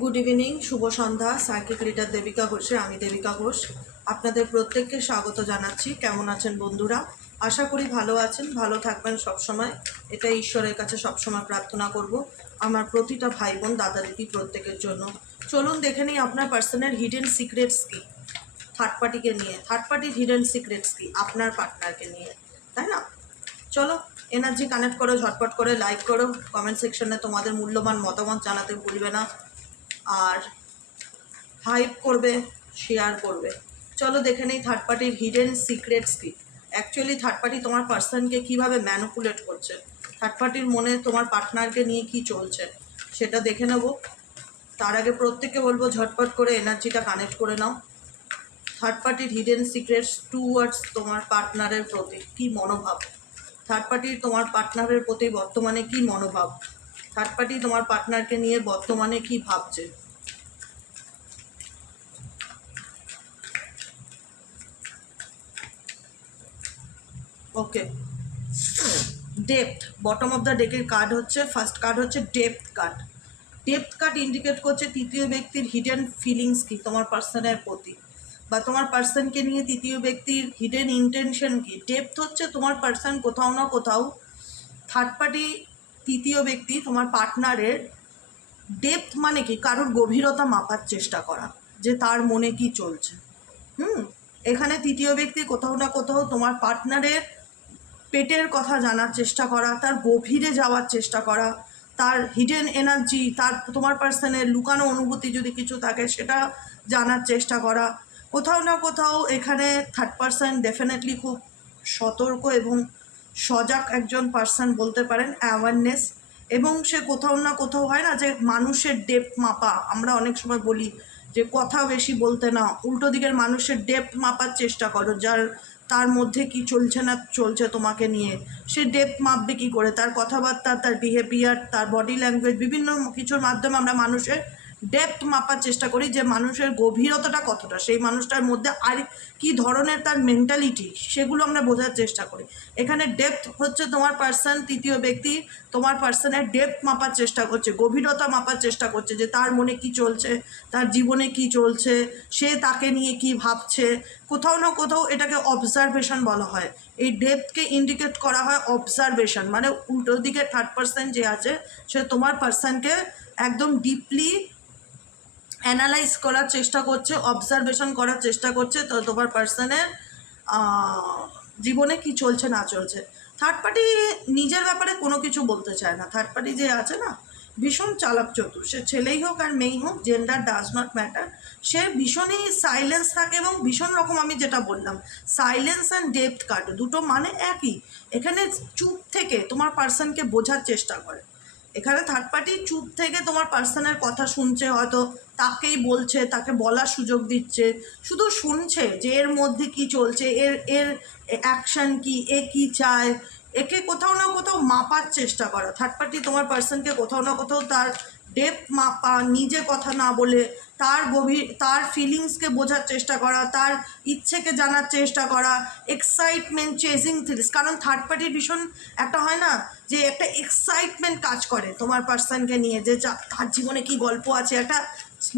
Good evening, শুভ সন্ধ্যা। Psychic reader Devika ঘোষে আমি দেবিকা ঘোষ আপনাদের প্রত্যেককে স্বাগত জানাচ্ছি। কেমন আছেন বন্ধুরা? আশা করি ভালো আছেন, ভালো থাকবেন সবসময়। এটা ঈশ্বরের কাছে সবসময় প্রার্থনা করব আমার প্রতিটা ভাই বোন দাদা দিদি প্রত্যেকের জন্য। চলুন দেখে নিই আপনার পার্সনের হিডেন সিক্রেটস কী, থার্ড পার্টিকে নিয়ে। থার্ড পার্টির হিডেন সিক্রেটস কী আপনার পার্টনারকে নিয়ে, তাই না? চলো এনার্জি কানেক্ট করো, ঝটপট করে লাইক করো, কমেন্ট সেকশনে তোমাদের মূল্যবান মতামত জানাতে ভুলবে না, আর হাইপ করবে, শেয়ার করবে। চলো দেখে নেই থার্ড পার্টির হিডেন সিক্রেটস কি। অ্যাকচুয়ালি থার্ড পার্টি তোমার পার্সনকে কীভাবে ম্যানিপুলেট করছে, থার্ড পার্টির মনে তোমার পার্টনারকে নিয়ে কি চলছে সেটা দেখে নেব। তার আগে প্রত্যেককে বলবো ঝটপট করে এনার্জিটা কানেক্ট করে নাও। থার্ড পার্টির হিডেন সিক্রেটস টুয়ার্ডস তোমার পার্টনারের প্রতি কী মনোভাব, থার্ড পার্টির তোমার পার্টনারের প্রতি বর্তমানে কী মনোভাব, থার্ড পার্টি তোমার পার্টনারকে নিয়ে বর্তমানে কী ভাবছে। Okay, depth, bottom of the ডেকের কার্ড হচ্ছে, ফার্স্ট কার্ড হচ্ছে depth card. Depth card indicate করছে তৃতীয় ব্যক্তির হিডেন ফিলিংস কি তোমার পার্সনের প্রতি, বা তোমার পার্সনকে নিয়ে তৃতীয় ব্যক্তির হিডেন ইন্টেনশন কি। ডেপথ হচ্ছে তোমার পার্সন কোথাও না কোথাও, থার্ড পার্টি তৃতীয় ব্যক্তি তোমার পার্টনারের ডেপথ মানে কি, কারোর গভীরতা মাপার চেষ্টা করা, যে তার মনে কি চলছে। এখানে তৃতীয় ব্যক্তি কোথাও না কোথাও তোমার পার্টনারের পেটের কথা জানার চেষ্টা করা, তার গভীরে যাওয়ার চেষ্টা করা, তার হিডেন এনার্জি, তার তোমার পার্সনের লুকানো অনুভূতি যদি কিছু থাকে সেটা জানার চেষ্টা করা। কোথাও না কোথাও এখানে থার্ড পার্সন ডেফিনেটলি খুব সতর্ক এবং সজাগ একজন পার্সন বলতে পারেন, অ্যাওয়ারনেস। এবং সে কোথাও না কোথাও হয় না যে মানুষের ডেপথ মাপা, আমরা অনেক সময় বলি যে কথা বেশি বলতে না, উল্টো দিকের মানুষের ডেপথ মাপার চেষ্টা করো, যার তার মধ্যে কি চলছে না চলছে তোমাকে নিয়ে। সে ডেপথ মাপবে কী করে? তার কথাবার্তা, তার বিহেভিয়ার, তার বডি ল্যাঙ্গুয়েজ, বিভিন্ন কিছুর মাধ্যমে আমরা মানুষের ডেপথ মাপার চেষ্টা করি, যে মানুষের গভীরতাটা কতটা, সেই মানুষটার মধ্যে আর কি ধরনের তার মেন্টালিটি, সেগুলো আমরা বোঝার চেষ্টা করি। এখানে ডেপথ হচ্ছে তোমার পার্সন, তৃতীয় ব্যক্তি তোমার পার্সনের ডেপথ মাপার চেষ্টা করছে, গভীরতা মাপার চেষ্টা করছে, যে তার মনে কি চলছে, তার জীবনে কি চলছে, সে তাকে নিয়ে কি ভাবছে। কোথাও না কোথাও এটাকে অবজারভেশন বলা হয়। এই ডেপথকে ইন্ডিকেট করা হয় অবজারভেশন, মানে উল্টো দিকে থার্ড পার্সন যে আছে সে তোমার পার্সনকে একদম ডিপলি অ্যানালাইজ করার চেষ্টা করছে, অবজারভেশন করার চেষ্টা করছে, তো তোমার পার্সনের জীবনে কি চলছে না চলছে। থার্ড পার্টি নিজের ব্যাপারে কোনো কিছু বলতে চায় না। থার্ড পার্টি যে আছে না, ভীষণ চালাক চতুর, সে ছেলেই হোক আর মেয়েই হোক, জেন্ডার ডাজ নট ম্যাটার। সে ভীষণই সাইলেন্স থাকে এবং ভীষণ রকম, আমি যেটা বললাম সাইলেন্স অ্যান্ড ডেপথ কার্ড দুটো মানে একই। এখানে চুপ থেকে তোমার পার্সনকে বোঝার চেষ্টা করে। এখানে থার্ড পার্টি চুপ থেকে তোমার পার্সনের কথা শুনছে, হয়তো তাকেই বলছে, তাকে বলার সুযোগ দিচ্ছে, শুধু শুনছে যে এর মধ্যে কি চলছে, এর এর অ্যাকশান কি, এ কি চায়, একে কোথাও না কোথাও মাপার চেষ্টা করা। থার্ড পার্টি তোমার পার্সনকে কোথাও না কোথাও তার ডেপথ মাপা, নিজে কথা না বলে তার তার ফিলিংসকে বোঝার চেষ্টা করা, তার ইচ্ছেকে জানার চেষ্টা করা, এক্সাইটমেন্ট, চেজিং থ্রিলস। কারণ থার্ড পার্টির ভীষণ একটা হয় না যে একটা এক্সাইটমেন্ট কাজ করে তোমার পার্সনকে নিয়ে, যে তার জীবনে কি গল্প আছে, একটা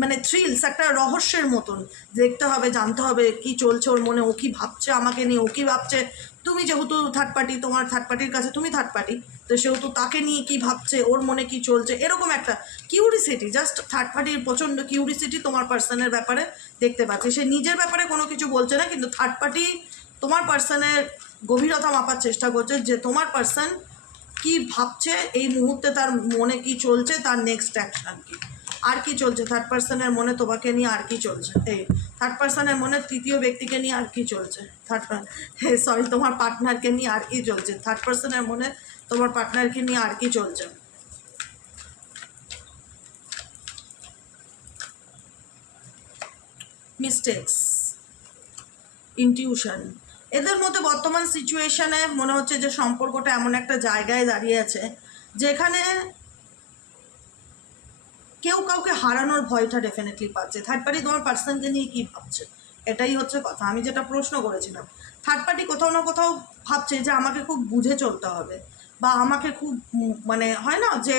মানে থ্রিলস, একটা রহস্যের মতন দেখতে হবে, জানতে হবে কি চলছে ওর মনে, ও কি ভাবছে আমাকে নিয়ে, ও কি ভাবছে। তুমি যেহেতু থার্ড পার্টি, তোমার থার্ড পার্টির কাছে তুমি থার্ড পার্টি, তো সেহেতু তাকে নিয়ে কি ভাবছে, ওর মনে কি চলছে, এরকম একটা কিউরিসিটি, জাস্ট থার্ড পার্টির প্রচণ্ড কিউরিসিটি তোমার পার্সনের ব্যাপারে দেখতে পাচ্ছে। সে নিজের ব্যাপারে কোনো কিছু বলছে না, কিন্তু থার্ড পার্টি তোমার পার্সনের গভীরতা মাপার চেষ্টা করছে, যে তোমার পার্সন কি ভাবছে এই মুহূর্তে, তার মনে কি চলছে, তার নেক্সট অ্যাকশান কি, আর কি চলছে থার্ড পার্সনের মনে তোমাকে নিয়ে, আর কি চলছে এই থার্ড পার্সনের মনে তৃতীয় ব্যক্তিকে নিয়ে আর কি চলছে, তোমার পার্টনারকে নিয়ে আর কি চলছে, থার্ড পার্সনের মনে তোমার পার্টনারকে নিয়ে আর কি চলছে। মিস্টেক্স, ইনটিউশন, এদের মধ্যে বর্তমান সিচুয়েশানে মনে হচ্ছে যে সম্পর্কটা এমন একটা জায়গায় দাঁড়িয়ে আছে যেখানে কেউ কাউকে হারানোর ভয়টা ডেফিনেটলি পাচ্ছে। থার্ড পার্টি তোমার পার্সনকে নিয়ে কী ভাবছে, এটাই হচ্ছে কথা। আমি যেটা প্রশ্ন করেছিলাম, থার্ড পার্টি কোথাও না কোথাও ভাবছে যে আমাকে খুব বুঝে চলতে হবে, বা আমাকে খুব মানে হয় না যে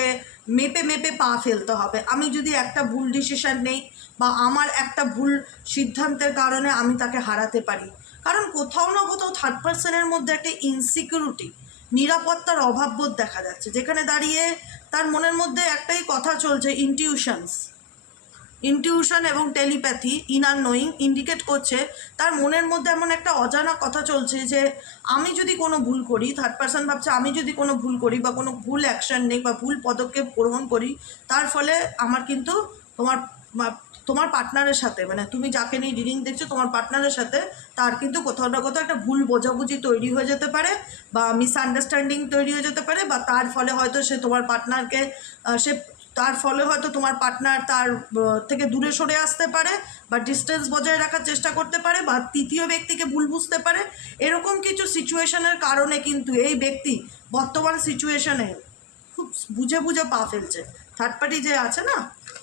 মেপে মেপে পা ফেলতে হবে, আমি যদি একটা ভুল ডিসিশন নেই বা আমার একটা ভুল সিদ্ধান্তের কারণে আমি তাকে হারাতে পারি। কারণ কোথাও না কোথাও থার্ড পার্সনের মধ্যে একটা ইনসিকিউরিটি, নিরাপত্তার অভাববোধ দেখা যাচ্ছে, যেখানে দাঁড়িয়ে তার মনের মধ্যে একটাই কথা চলছে, ইনটিউশন এবং টেলিপ্যাথি, ইনার নোয়িং ইন্ডিকেট করছে তার মনের মধ্যে এমন একটা অজানা কথা চলছে যে আমি যদি কোনো ভুল করি, থার্ড পার্সন ভাবছে আমি যদি কোনো ভুল করি বা কোনো ভুল অ্যাকশন নেই বা ভুল পদক্ষেপ গ্রহণ করি, তার ফলে আমার কিন্তু তোমার পার্টনারের সাথে, মানে তুমি যাকে নিয়ে রিডিং দেখছো তোমার পার্টনারের সাথে তার কিন্তু কোথাও না কোথাও একটা ভুল বোঝাবুঝি তৈরি হয়ে যেতে পারে বা মিসআন্ডারস্ট্যান্ডিং তৈরি হয়ে যেতে পারে, বা তার ফলে হয়তো সে তোমার পার্টনারকে তার ফলে হয়তো তোমার পার্টনার তার থেকে দূরে সরে আসতে পারে বা ডিস্টেন্স বজায় রাখার চেষ্টা করতে পারে বা তৃতীয় ব্যক্তিকে ভুল বুঝতে পারে। এরকম কিছু সিচুয়েশনের কারণে কিন্তু এই ব্যক্তি বর্তমান সিচুয়েশনে খুব বুঝে বুঝে পা ফেলছে। থার্ড পার্টি যে আছে না,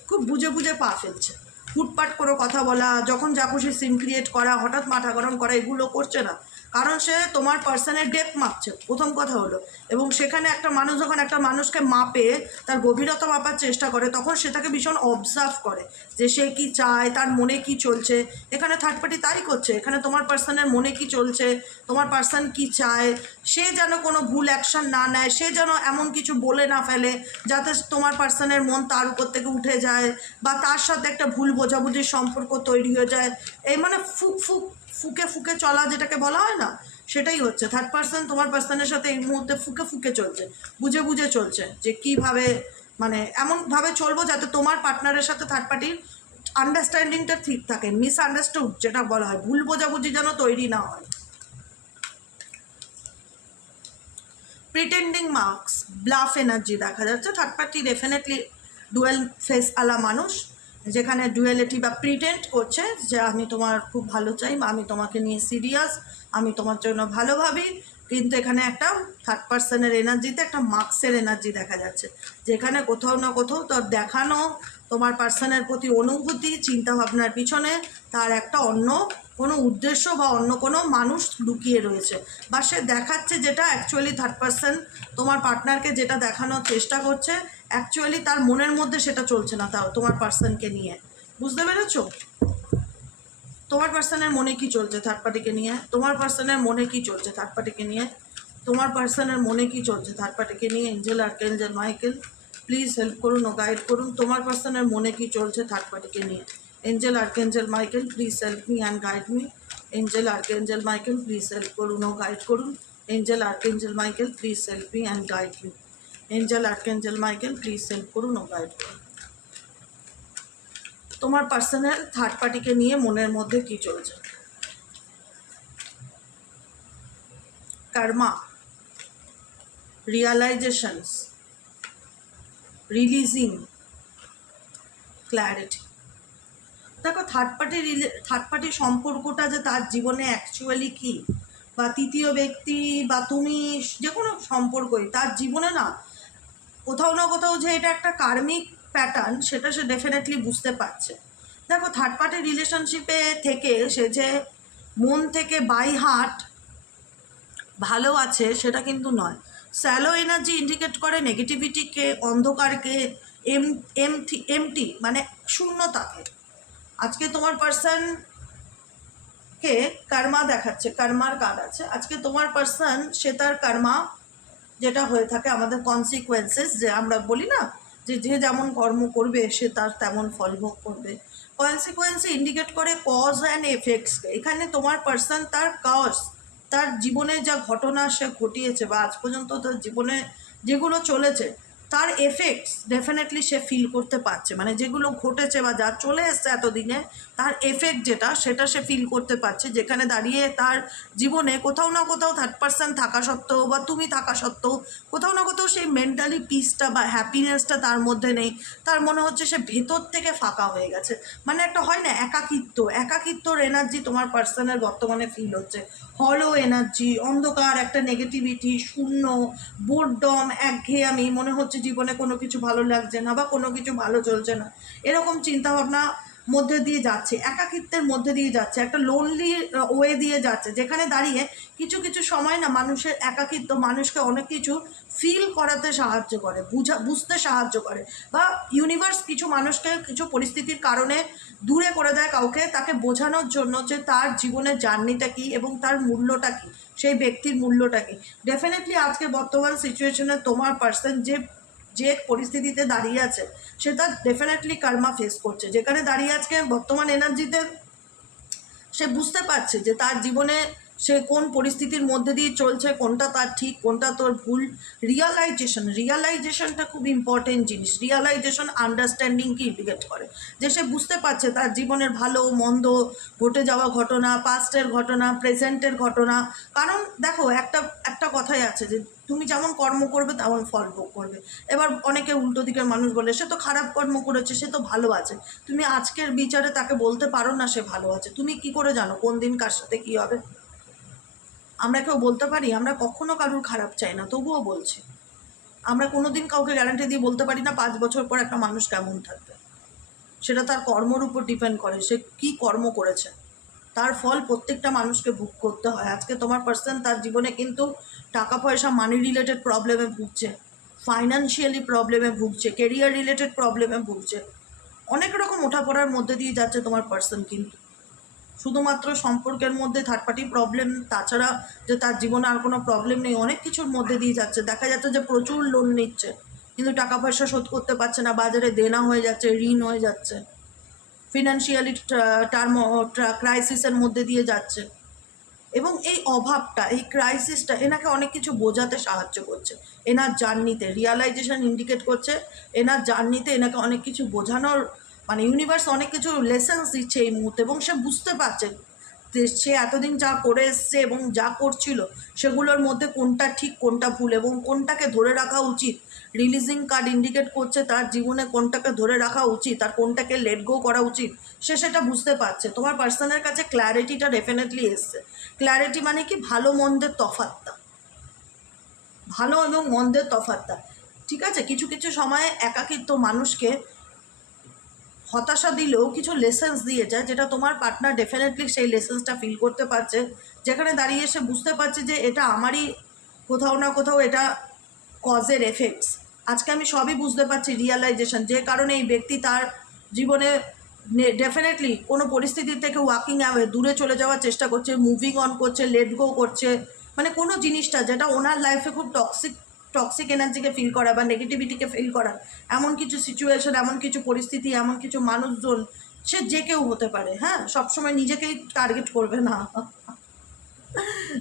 খুব বুঝে বুঝে পা ফেলছে। ফুটপাট করে কথা বলা, যখন যা খুশি সিন ক্রিয়েট করা, হঠাৎ মাথা গরম করা, এগুলো করছে না, কারণ সে তোমার পার্সনের ডেপথ মাপছে, প্রথম কথা হলো। এবং সেখানে একটা মানুষ যখন একটা মানুষকে মাপে, তার গভীরতা মাপার চেষ্টা করে, তখন সে তাকে ভীষণ অবজার্ভ করে যে সে কি চায়, তার মনে কি চলছে। এখানে থার্ড পার্টি তাই করছে, এখানে তোমার পার্সনের মনে কি চলছে, তোমার পার্সন কি চায়, সে যেন কোনো ভুল অ্যাকশন না নেয়, সে যেন এমন কিছু বলে না ফেলে যাতে তোমার পার্সনের মন তার উপর থেকে উঠে যায় বা তার সাথে একটা ভুল বোঝাবুঝির সম্পর্ক তৈরি হয়ে যায়। এই মানে ফুকে ফুকে চলা যেটাকে বলা হয় না, সেটাই হচ্ছে। থার্ড পার্সন তোমার পার্সনের সাথে এই মুহূর্তে ফুকে ফুকে চলছে, বুঝে বুঝে চলছে যে কীভাবে, মানে এমনভাবে চলবো যাতে তোমার পার্টনারের সাথে থার্ড পার্টির আন্ডারস্ট্যান্ডিংটা ঠিক থাকে, মিসআন্ডারস্টুড যেটা বলা হয়, ভুল বোঝাবুঝি যেন তৈরি না হয়। প্রিটেন্ডিং মার্কস, ব্লাফ এনার্জি দেখা যাচ্ছে। Third party definitely dual face আলা মানুষ, যেখানে ডুয়েলিটি বা প্রিটেন্ড করছে যে আমি তোমার খুব ভালো চাই বা আমি তোমাকে নিয়ে সিরিয়াস, আমি তোমার জন্য ভালো ভাবি, কিন্তু এখানে একটা থার্ড পার্সনের এনার্জিতে একটা মার্কসের এনার্জি দেখা যাচ্ছে, যেখানে কোথাও না কোথাও তার দেখানো তোমার পার্সনের প্রতি অনুভূতি, চিন্তাভাবনার পিছনে তার একটা অন্য কোনো উদ্দেশ্য বা অন্য কোনো মানুষ লুকিয়ে রয়েছে, বা সে দেখাচ্ছে যেটা অ্যাকচুয়ালি থার্ড পার্সন তোমার পার্টনারকে যেটা দেখানোর চেষ্টা করছে, অ্যাকচুয়ালি তার মনের মধ্যে সেটা চলছে না, তাও তোমার পার্সনকে নিয়ে। বুঝতে পেরেছো? তোমার পার্সনের মনে কি চলছে থার্ড পার্টিকে নিয়ে, তোমার পার্সনের মনে কি চলছে থার্ড পার্টিকে নিয়ে, তোমার পার্সনের মনে কি চলছে থার্ড পার্টিকে নিয়ে। এঞ্জেল, আর্কেঞ্জেল, মাইকেল প্লিজ হেল্প করুন ও গাইড করুন, তোমার পার্সনের মনে কি চলছে থার্ড পার্টিকে নিয়ে। Angel, আর্কেঞ্জেল, Michael please help me and guide me. Angel, আর্কেঞ্জেল, Michael please help করুন ও গাইড করুন। Angel, আর্কেঞ্জেল, Michael please help me and guide me. Angel, আর্কেঞ্জেল, Michael please help করুন ও গাইড করুন। তোমার পার্সোনাল থার্ড পার্টিকে নিয়ে মনের মধ্যে কি চলছে। কর্মা, রিয়ালাইজেশনস, রিলিজিং, ক্ল্যারিটি। দেখো থার্ড পার্টি সম্পর্কটা যে তার জীবনে অ্যাকচুয়ালি কী, বা তৃতীয় ব্যক্তি বা তুমি, যে কোনো সম্পর্কই তার জীবনে না কোথাও না কোথাও যে এটা একটা কার্মিক প্যাটার্ন, সেটা সে ডেফিনেটলি বুঝতে পারছে। দেখো থার্ড পার্টি রিলেশনশিপে থেকে সে যে মন থেকে বাই হার্ট ভালো আছে সেটা কিন্তু নয়। স্যালো এনার্জি ইন্ডিকেট করে নেগেটিভিটিকে, অন্ধকারকে, এমটি মানে শূন্যতাকে। আজকে তোমার পার্সনকে কর্মা দেখাচ্ছে, কর্মার কার্ড আছে আজকে তোমার পার্সন, সে তার কর্মা যেটা হয়ে থাকে আমাদের কনসিকুয়েন্সেস, যে আমরা বলি না যে যে যেমন কর্ম করবে সে তার তেমন ফল ভোগ করবে। কনসিকুয়েন্স ইন্ডিকেট করে কজ অ্যান্ড এফেক্টসকে। এখানে তোমার পার্সন তার কজ, তার জীবনে যা ঘটনা সে ঘটিয়েছে বা আজ পর্যন্ত তার জীবনে যেগুলো চলেছে তার এফেক্টস ডেফিনেটলি সে ফিল করতে পারছে, মানে যেগুলো ঘটেছে বা যা চলে এসছে এতদিনে তার এফেক্ট যেটা, সেটা সে ফিল করতে পারছে। যেখানে দাঁড়িয়ে তার জীবনে কোথাও না কোথাও থার্ড পার্সন থাকা সত্ত্বেও বা তুমি থাকা সত্ত্বেও কোথাও না কোথাও সেই মেন্টালি পিসটা বা হ্যাপিনেসটা তার মধ্যে নেই। তার মনে হচ্ছে সে ভেতর থেকে ফাঁকা হয়ে গেছে, মানে একটা হয় না একাকিত্বর এনার্জি তোমার পার্সনের বর্তমানে ফিল হচ্ছে। হলো এনার্জি, অন্ধকার, একটা নেগেটিভিটি, শূন্য, বোরডম, একঘেয়েমি, মনে হচ্ছে জীবনে কোনো কিছু ভালো লাগছে না বা কোনো কিছু ভালো চলছে না, এরকম চিন্তাভাবনা মধ্যে দিয়ে যাচ্ছে, একাকিত্বের মধ্যে দিয়ে যাচ্ছে, একটা লোনলি ওয়ে দিয়ে যাচ্ছে, যেখানে দাঁড়িয়ে কিছু কিছু সময় না মানুষের একাকিত্ব মানুষকে অনেক কিছু ফিল করাতে সাহায্য করে, বুঝতে সাহায্য করে, বা ইউনিভার্স কিছু মানুষকে কিছু পরিস্থিতির কারণে দূরে করে দেয় কাউকে, তাকে বোঝানোর জন্য যে তার জীবনের জার্নিটা কী এবং তার মূল্যটা কী, সেই ব্যক্তির মূল্যটা কী। ডেফিনেটলি আজকে বর্তমান সিচুয়েশনে তোমার পার্সন যে যে পরিস্থিতিতে দাঁড়িয়ে আছে সেটা ডেফিনেটলি কর্মা ফেস করছে, যেখানে দাঁড়িয়ে আজকে বর্তমান এনার্জিতে সে বুঝতে পারছে যে তার জীবনে সে কোন পরিস্থিতির মধ্যে দিয়ে চলছে, কোনটা তার ঠিক, কোনটা তোর ভুল। রিয়ালাইজেশনটা খুব ইম্পর্টেন্ট জিনিস। রিয়ালাইজেশন আন্ডারস্ট্যান্ডিংকে ইন্ডিকেট করে, যে সে বুঝতে পারছে তার জীবনের ভালো মন্দ, ঘটে যাওয়া ঘটনা, পাস্টের ঘটনা, প্রেজেন্টের ঘটনা। কারণ দেখো, একটা একটা কথাই আছে যে তুমি যেমন কর্ম করবে তেমন ফল ভোগ করবে। এবার অনেকে উল্টো দিকের মানুষ বলে সে তো খারাপ কর্ম করেছে, সে তো ভালো আছে। তুমি আজকের বিচারে তাকে বলতে পারো না সে ভালো আছে। তুমি কি করে জানো কোন দিন কার সাথে কী হবে? আমরা কেউ বলতে পারি? আমরা কখনো কারুর খারাপ চাই না, তবুও বলছি। আমরা কোনো দিন কাউকে গ্যারান্টি দিয়ে বলতে পারি না 5 বছর পর একটা মানুষ কেমন থাকবে। সেটা তার কর্মর উপর ডিপেন্ড করে, সে কী কর্ম করেছে, তার ফল প্রত্যেকটা মানুষকে ভোগ করতে হয়। আজকে তোমার পার্সন তার জীবনে কিন্তু টাকা পয়সা, মানি রিলেটেড প্রবলেমে ভুগছে, ফাইন্যান্সিয়ালি প্রবলেমে ভুগছে, কেরিয়ার রিলেটেড প্রবলেমে ভুগছে, অনেক রকম ওঠাপড়ার মধ্যে দিয়ে যাচ্ছে তোমার পার্সন। কিন্তু শুধুমাত্র সম্পর্কের মধ্যে থার্ড পার্টি প্রবলেম, তাছাড়া যে তার জীবনে আর কোনো প্রবলেম নেই, অনেক কিছুর মধ্যে দিয়ে যাচ্ছে। দেখা যাচ্ছে যে প্রচুর লোন নিচ্ছে কিন্তু টাকা পয়সা শোধ করতে পারছে না, বাজারে দেনা হয়ে যাচ্ছে, ঋণ হয়ে যাচ্ছে, ফিনান্সিয়ালি ক্রাইসিসের মধ্যে দিয়ে যাচ্ছে। এবং এই অভাবটা, এই ক্রাইসিসটা এনাকে অনেক কিছু বোঝাতে সাহায্য করছে। এনার জার্নিতে রিয়ালাইজেশন ইন্ডিকেট করছে, এনার জার্নিতে এনাকে অনেক কিছু বোঝানোর, মানে ইউনিভার্স অনেক কিছু লেসেন্স দিচ্ছে এই মুহূর্তে, এবং সে বুঝতে পারছে যে সে এতদিন যা করে এসছে এবং যা করছিল সেগুলোর মধ্যে কোনটা ঠিক, কোনটা ভুল, এবং কোনটাকে ধরে রাখা উচিত। রিলিজিং কার্ড ইন্ডিকেট করছে তার জীবনে কোনটাকে ধরে রাখা উচিত আর কোনটাকে লেট গো করা উচিত, সে সেটা বুঝতে পারছে। তোমার পার্সনের কাছে ক্ল্যারিটিটা ডেফিনেটলি এসছে। ক্ল্যারিটি মানে কি? ভালো মন্দের তফাৎটা, ভালো এবং মন্দের তফাৎটা। ঠিক আছে, কিছু কিছু সময়ে একাকিত্ব মানুষকে হতাশা দিলেও কিছু লেসেন্স দিয়ে যায়, যেটা তোমার পার্টনার ডেফিনেটলি সেই লেসেন্সটা ফিল করতে পারছে, যেখানে দাঁড়িয়ে সে বুঝতে পারছে যে এটা আমারই কোথাও না কোথাও এটা কজের এফেক্টস। আজকে আমি সবই বুঝতে পারছি, রিয়ালাইজেশন, যে কারণে এই ব্যক্তি তার জীবনে ডেফিনেটলি কোনো পরিস্থিতি থেকে ওয়াকিং অ্যাওয়ে, দূরে চলে যাওয়ার চেষ্টা করছে, মুভিং অন করছে, লেট গো করছে। মানে কোনো জিনিসটা যেটা ওনার লাইফে খুব টক্সিক এনার্জিকে ফিল করা বা নেগেটিভিটিকে ফিল করা, এমন কিছু সিচুয়েশন, এমন কিছু পরিস্থিতি, এমন কিছু মানুষজন, সে যে কেউ হতে পারে। হ্যাঁ, সবসময় নিজেকেই টার্গেট করবে না,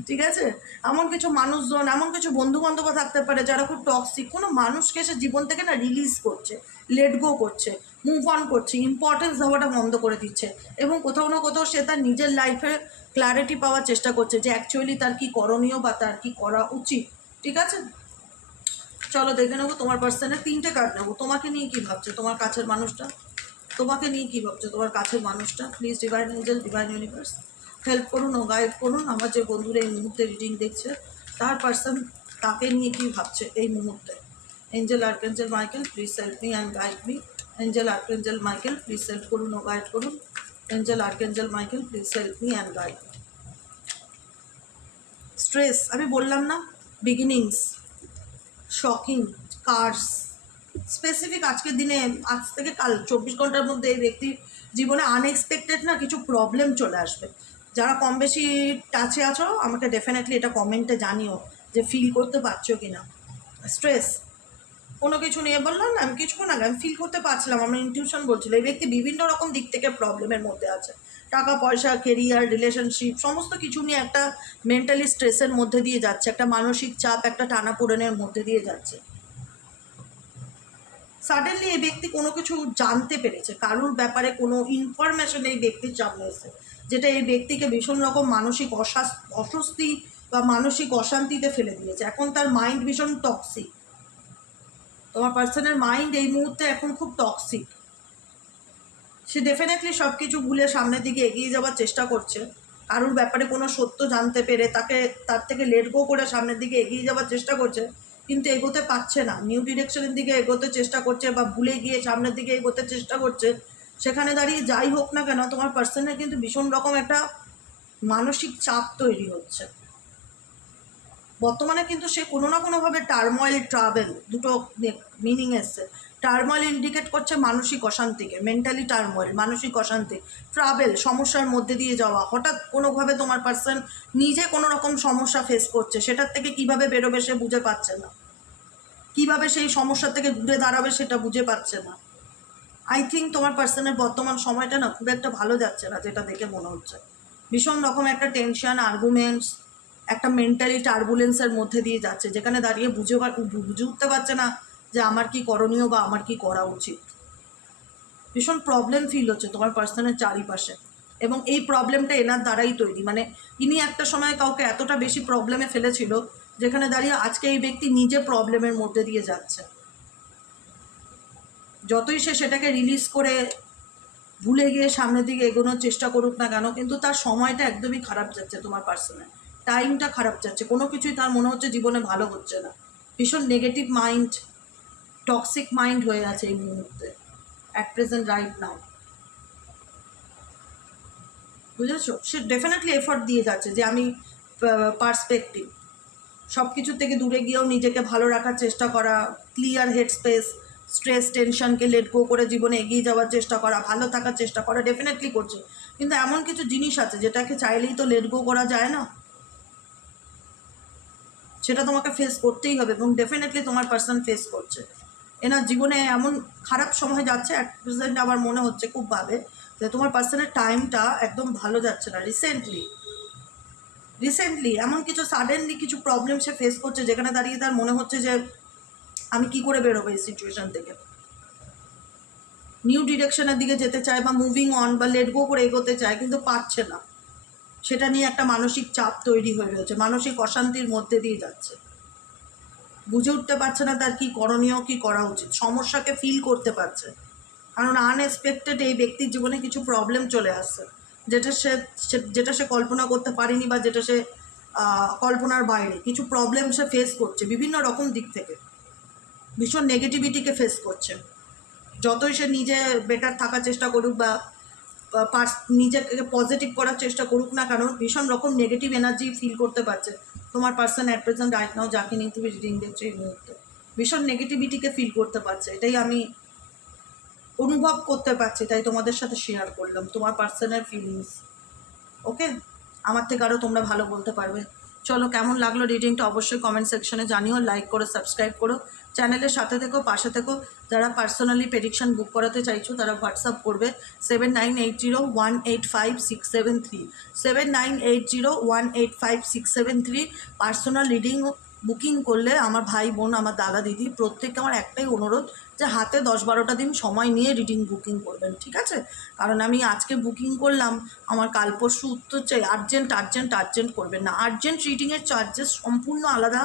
ঠিক আছে? এমন কিছু মানুষজন, এমন কিছু বন্ধুবান্ধব থাকতে পারে যারা খুব টক্সিক। কোনো মানুষকে সে জীবন থেকে না রিলিজ করছে, লেট গো করছে, মুভ অন করছে, ইম্পর্টেন্স দেওয়াটা বন্ধ করে দিচ্ছে, এবং কোথাও না কোথাও সে তার নিজের লাইফে ক্ল্যারিটি পাওয়ার চেষ্টা করছে যে অ্যাকচুয়ালি তার কী করণীয় বা তার কী করা উচিত। ঠিক আছে, চলো দেখে নেবো তোমার পার্সনের 3টে কার্ড নেবো। তোমাকে নিয়ে কী ভাবছে তোমার কাছের মানুষটা? তোমাকে নিয়ে কী ভাবছে তোমার কাছের মানুষটা? Please divine Angel, divine universe help করুন ও গাইড করুন আমার যে বন্ধুরা এই মুহূর্তে রিডিং দেখছে, তার পার্সন তাকে নিয়ে কী ভাবছে এই মুহূর্তে। Angel archangel Michael please help me and guide me. Angel archangel Michael please help করুন ও গাইড করুন। Angel archangel Michael please help me and guide me. Stress, আমি বললাম না, বিগিনিংস, শকিং, কার্স, স্পেসিফিক আজকের দিনে, আজ থেকে কাল 24 ঘন্টার মধ্যে এই ব্যক্তির জীবনে আনএক্সপেক্টেড না কিছু প্রবলেম চলে আসবে। যারা কম বেশি টাচে আছো আমাকে ডেফিনেটলি এটা কমেন্টে জানিও যে ফিল করতে পারছো কি না। স্ট্রেস কোনো কিছু নিয়ে বললাম না, আমি কিছুক্ষণ আগে আমি ফিল করতে পারছিলাম, আমার ইনটিউশন বলছিল এই ব্যক্তি বিভিন্ন রকম দিক থেকে প্রবলেমের মধ্যে আছে। টাকা পয়সা, কেরিয়ার, রিলেশনশিপ, সমস্ত কিছু নিয়ে একটা মেন্টালি স্ট্রেসের মধ্যে দিয়ে যাচ্ছে, একটা মানসিক চাপ, একটা টানাপোড়েনের মধ্যে দিয়ে যাচ্ছে। সাডেনলি এই ব্যক্তি কোনো কিছু জানতে পেরেছে, কারুর ব্যাপারে কোনো ইনফরমেশন এই ব্যক্তির সামনে এসেছে, যেটা এই ব্যক্তিকে ভীষণ রকম মানসিক অস্বস্তি বা মানসিক অশান্তিতে ফেলে দিয়েছে। এখন তার মাইন্ড ভীষণ টক্সিক। তোমার পার্সনের মাইন্ড এই মুহূর্তে এখন খুব টক্সিক। সে ডেফিনেটলি সব কিছু ভুলে সামনের দিকে এগিয়ে যাওয়ার চেষ্টা করছে, কারুর ব্যাপারে কোনো সত্য জানতে পেরে তাকে তার থেকে লেট গো করে সামনের দিকে এগিয়ে যাওয়ার চেষ্টা করছে, কিন্তু এগোতে পারছে না। নিউ ডিরেকশনের দিকে এগোতে চেষ্টা করছে বা ভুলে গিয়ে সামনের দিকে এগোতে চেষ্টা করছে, সেখানে দাঁড়িয়ে যাই হোক না কেন তোমার পার্সনের কিন্তু ভীষণ রকম একটা মানসিক চাপ তৈরি হচ্ছে। বর্তমানে কিন্তু সে কোনো না কোনোভাবে টার্ময়েল, ট্রাভেল, দুটো মিনিং এসছে। টার্ময়েল ইন্ডিকেট করছে মানসিক অশান্তিকে, মেন্টালি টার্ময়েল, মানসিক অশান্তি। ট্রাভেল, সমস্যার মধ্যে দিয়ে যাওয়া, হঠাৎ কোনোভাবে তোমার পার্সন নিজে কোনো রকম সমস্যা ফেস করছে, সেটার থেকে কিভাবে বেরোবে সে বুঝে পাচ্ছে না, কিভাবে সেই সমস্যা থেকে ঘুরে দাঁড়াবে সেটা বুঝে পাচ্ছে না। আই থিঙ্ক তোমার পার্সনের বর্তমান সময়টা না খুব একটা ভালো যাচ্ছে না, যেটা দেখে মনে হচ্ছে। ভীষণ রকম একটা টেনশন, আর্গুমেন্টস, একটা মেন্টালি টার্বুলেন্সের মধ্যে দিয়ে যাচ্ছে, যেখানে দাঁড়িয়ে বুঝে উঠতে পারছে না যে আমার কি করণীয় বা আমার কি করা উচিত। ভীষণ প্রবলেম ফিল হচ্ছে তোমার পার্সনের চারিপাশে, এবং এই প্রবলেমটা এনার দ্বারাই তৈরি। মানে ইনি একটা সময় কাউকে এতটা বেশি প্রবলেমে ফেলেছিল, যেখানে দাঁড়িয়ে আজকে এই ব্যক্তি নিজে প্রবলেমের মধ্যে দিয়ে যাচ্ছে। যতই সে সেটাকে রিলিজ করে ভুলে গিয়ে সামনের দিকে এগোনোর চেষ্টা করুক না কেন, কিন্তু তার সময়টা একদমই খারাপ যাচ্ছে তোমার পার্সনের, টাইমটা খারাপ যাচ্ছে, কোনো কিছুই তার মনে হচ্ছে জীবনে ভালো হচ্ছে না। ভীষণ নেগেটিভ মাইন্ড, টক্সিক মাইন্ড হয়ে আছে এই মুহূর্তে, অ্যাট প্রেজেন্ট, রাইট নাও। বুঝেছো? সে ডেফিনেটলি এফর্ট দিয়ে যাচ্ছে যে আমি পার্সপেক্টিভ, সব কিছু থেকে দূরে গিয়েও নিজেকে ভালো রাখার চেষ্টা করা, ক্লিয়ার হেড স্পেস, স্ট্রেস টেনশনকে লেট গো করে জীবনে এগিয়ে যাওয়ার চেষ্টা করা, ভালো থাকার চেষ্টা করা, ডেফিনেটলি করছে। কিন্তু এমন কিছু জিনিস আছে যেটাকে চাইলেই তো লেট গো করা যায় না, সেটা তোমাকে ফেস করতেই হবে, এবং ডেফিনেটলি তোমার পার্সন ফেস করছে। এনার জীবনে এমন খারাপ সময় যাচ্ছে অ্যাট প্রেজেন্ট, আমার মনে হচ্ছে খুব ভাবে যে তোমার পার্সনের টাইমটা একদম ভালো যাচ্ছে না। রিসেন্টলি এমন কিছু সাডেনলি কিছু প্রবলেম সে ফেস করছে, যেখানে দাঁড়িয়ে তার মনে হচ্ছে যে আমি কি করে বেরোবো এই সিচুয়েশন থেকে। নিউ ডিরেকশনের দিকে যেতে চায় বা মুভিং অন বা লেট গো করে এগোতে চায়, কিন্তু পারছে না। সেটা নিয়ে একটা মানসিক চাপ তৈরি হয়ে রয়েছে, মানসিক অশান্তির মধ্যে দিয়ে যাচ্ছে, বুঝে উঠতে পারছে না তার কি করণীয়, কি করা উচিত। সমস্যাকে ফিল করতে পারছে, কারণ আনএক্সপেক্টেড এই ব্যক্তির জীবনে কিছু প্রবলেম চলে আসছে, যেটা সে কল্পনা করতে পারেনি, বা যেটা সে কল্পনার বাইরে কিছু প্রবলেম সে ফেস করছে বিভিন্ন রকম দিক থেকে। ভীষণ নেগেটিভিটিকে ফেস করছে। যতই সে নিজে বেটার থাকার চেষ্টা করুক বা নিজেকে পজিটিভ করার চেষ্টা করুক না কেন, ভীষণ রকম নেগেটিভ এনার্জি ফিল করতে পারছে তোমার person at present, right now, যাকে নিয়ে তুমি রিডিং দেখছো এই মুহূর্তে। ভীষণ নেগেটিভিটিকে ফিল করতে পারছে, এটাই আমি অনুভব করতে পারছি, তাই তোমাদের সাথে শেয়ার করলাম তোমার পার্সনের ফিলিংস। ওকে, আমার থেকে আরও তোমরা ভালো বলতে পারবে। চলো, কেমন লাগলো রিডিংটা অবশ্যই কমেন্ট সেকশনে জানিও, লাইক করো, সাবস্ক্রাইব করো, চ্যানেলের সাথে থেকো, পাশে থেকো। যারা পার্সোনালি প্রেডিকশন বুক করাতে চাইছো তারা হোয়াটসঅ্যাপ করবে 7980185673, 7980185673। পার্সোনাল রিডিং বুকিং করলে আমার ভাই বোন, আমার দাদা দিদি প্রত্যেককে আমার একটাই অনুরোধ যে হাতে 10-12টা দিন সময় নিয়ে রিডিং বুকিং করবেন, ঠিক আছে? কারণ আমি আজকে বুকিং করলাম, আমার কাল পরশু উত্তর চাই, আর্জেন্ট করবেন না। আর্জেন্ট রিডিংয়ের চার্জেস সম্পূর্ণ আলাদা,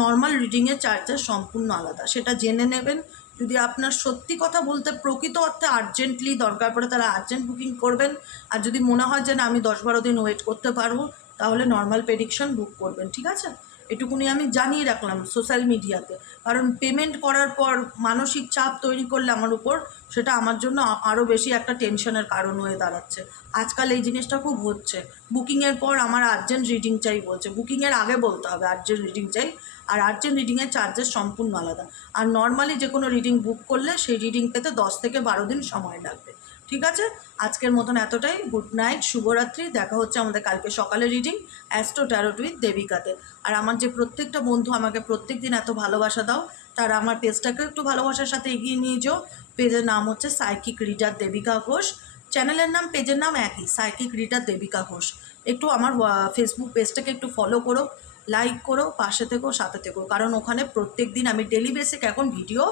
নর্মাল রিডিংয়ের চার্জেস সম্পূর্ণ আলাদা, সেটা জেনে নেবেন। যদি আপনার সত্যি কথা বলতে প্রকৃত অর্থে আর্জেন্টলি দরকার পড়ে তাহলে আর্জেন্ট বুকিং করবেন, আর যদি মনে হয় যে না আমি 10-12 দিন ওয়েট করতে পারবো তাহলে নর্মাল প্রেডিকশন বুক করবেন, ঠিক আছে? এটুকুনি আমি জানিয়ে রাখলাম সোশ্যাল মিডিয়াতে, কারণ পেমেন্ট করার পর মানসিক চাপ তৈরি করলে আমার উপর, সেটা আমার জন্য আরও বেশি একটা টেনশনের কারণ হয়ে দাঁড়াচ্ছে। আজকাল এই জিনিসটা খুব হচ্ছে, বুকিংয়ের পর আমার আর্জেন্ট রিডিং চাই বলছে, বুকিংয়ের আগে বলতে হবে আর্জেন্ট রিডিং চাই, আর আর্জেন্ট রিডিংয়ের চার্জেস সম্পূর্ণ আলাদা। আর নর্মালি যে কোনো রিডিং বুক করলে সেই রিডিং পেতে 10 থেকে 12 দিন সময় লাগবে, ঠিক আছে? আজকের মতন এতটাই, গুড নাইট, শুভরাত্রি। দেখা হচ্ছে আমাদের কালকে সকালে রিডিং অ্যাস্ট্রো ট্যারোট উইথ দেবিকাতে। আর আমার যে প্রত্যেকটা বন্ধু আমাকে প্রত্যেক দিন এত ভালোবাসা দাও, তারা আমার পেজটাকে একটু ভালোবাসার সাথে এগিয়ে নিয়ে যাও। পেজের নাম হচ্ছে সাইকিক রিডার দেবিকা ঘোষ, চ্যানেলের নাম, পেজের নাম একই, সাইকিক রিডার দেবিকা ঘোষ। একটু আমার ফেসবুক পেজটাকে একটু ফলো করো, লাইক করো, পাশে থেকো, সাথে থেকো, কারণ ওখানে প্রত্যেক দিন আমি ডেলি বেসিক এখন ভিডিও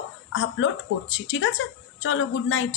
আপলোড করছি, ঠিক আছে? চলো, গুড নাইট।